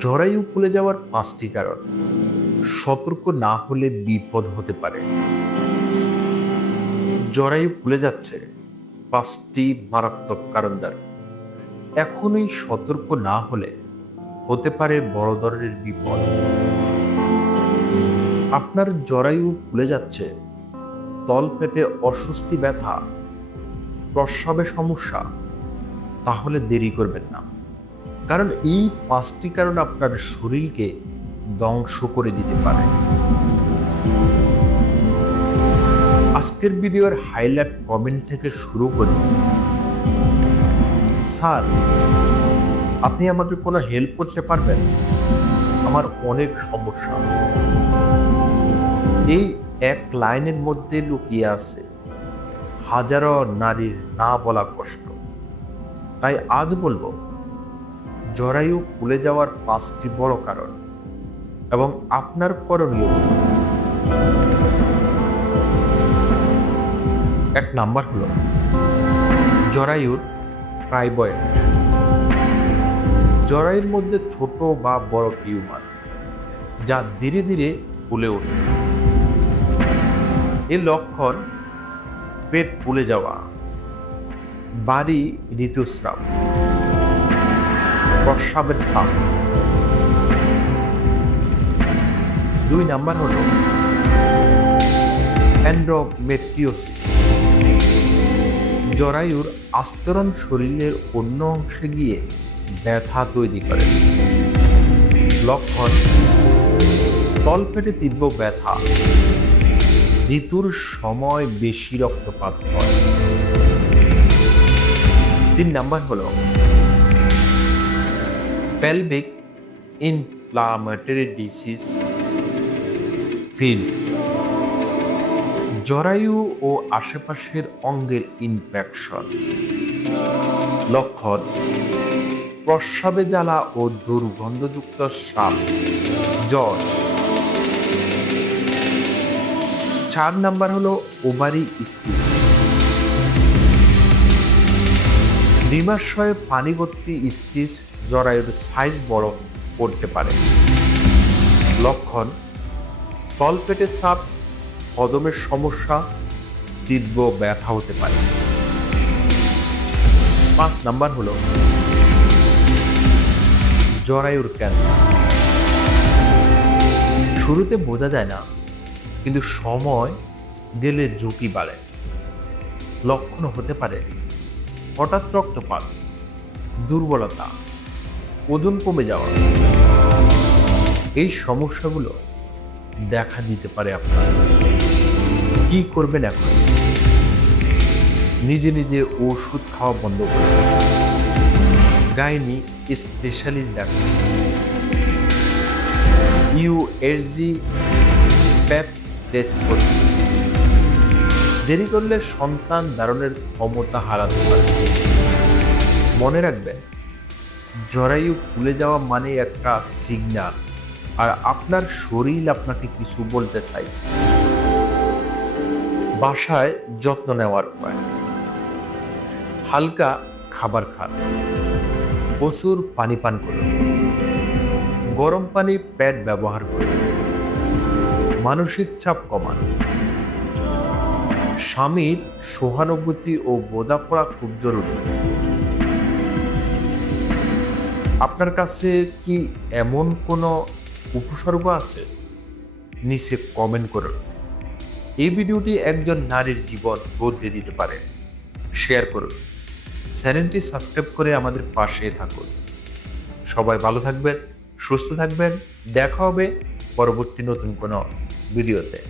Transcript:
জরায়ু ফুলে যাওয়ার পাঁচটি কারণ। সতর্ক না হলে বিপদ হতে পারে। জরায়ু ফুলে যাচ্ছে পাঁচটি মারাত্মক কারণ দ্বারা। এখনই সতর্ক না হলে হতে পারে বড় ধরনের বিপদ। আপনার জরায়ু ফুলে যাচ্ছে, তল পেটে অস্বস্তি, ব্যথা, প্রস্রাবে সমস্যা, তাহলে দেরি করবেন না। কারণ এই পাঁচটি কারণ আপনার শরীরকে ধ্বংস করে দিতে পারে। আজকের ভিডিওর হাইলাইট কমেন্ট থেকে শুরু করি। স্যার, আপনি আমাকে কোনো হেল্প করতে পারবেন? আমার অনেক সমস্যা। এই এক লাইনের মধ্যে লুকিয়ে আছে, হাজারো নারীর না বলা কষ্ট। তাই আজ বলব জরায়ু ফুলে যাওয়ার পাঁচটি বড় কারণ এবং আপনার করণীয় এক নাম্বার হলো জরায়ুর প্রাইবয়েড। জরায়ুর মধ্যে ছোট বা বড় টিউমার, যা ধীরে ধীরে ফুলে ওঠে। এর লক্ষণ পেট ফুলে যাওয়া, বাড়ি ঋতুস্রাব। প্রস্রাবের সাপ। দুই নাম্বার হল অ্যান্ড্রোমেট্রিওসিস। জরায়ুর আস্তরণ শরীরের অন্য অংশে গিয়ে ব্যথা তৈরি করে। লক্ষণ, তলপেটে তীব্র ব্যথা। ঋতুর সময় বেশি রক্তপাত হয়। তিন নাম্বার হলো pelvic inflammatory disease. ফিল জরায়ু ও আশেপাশের অঙ্গের ইনফেকশন লক্ষণ. প্রস্রাবে জ্বালা ও দুর্গন্ধযুক্ত সাপ জ্বর. চার নাম্বার হলো ওভারি স্টিস. ডিমাশয়ে পানি ভর্তি স্টিচ জরায়ুর সাইজ বড় করতে পারে। লক্ষণ তলপেটে সাপ হজমের সমস্যা, তীব্র ব্যথা হতে পারে। পাঁচ নাম্বার হলো, জরায়ুর ক্যান্সার। শুরুতে বোঝা যায় না, কিন্তু সময় গেলে ঝুঁকি বাড়ে। লক্ষণ হতে পারে। হঠাৎ রক্তপাত, দুর্বলতা, ওজন কমে যাওয়া। এই সমস্যাগুলো দেখা দিতে পারে আপনার। কি করবেন এখন? নিজে নিজে ওষুধ খাওয়া বন্ধ করুন। Gynae specialist doctor. USG pap test করুন। দেরি করলে সন্তান ধারণের ক্ষমতা হারাতে পারে। মনে রাখবেন, জরায়ু ফুলে যাওয়া মানে একটা সিগনাল আর আপনার শরীর আপনাকে কিছু বলতে চাইছে। বাসায় যত্ন নেওয়ার উপায়। হালকা খাবার খান। প্রচুর পানি পান করুন। গরম পানি প্যাড ব্যবহার করুন। মানসিক চাপ কমান। স্বামীর সহানুভূতি ও বোঝাপড়া খুব জরুরি। আপনার কাছে কি এমন কোনো উপসর্গ আছে? নিচে কমেন্ট করুন। এই ভিডিওটি একজন নারীর জীবন বদলে দিতে পারে। শেয়ার করুন। চ্যানেলটি সাবস্ক্রাইব করে আমাদের পাশে থাকুন। সবাই ভালো থাকবেন, সুস্থ থাকবেন। দেখা হবে পরবর্তী নতুন কোনো ভিডিওতে।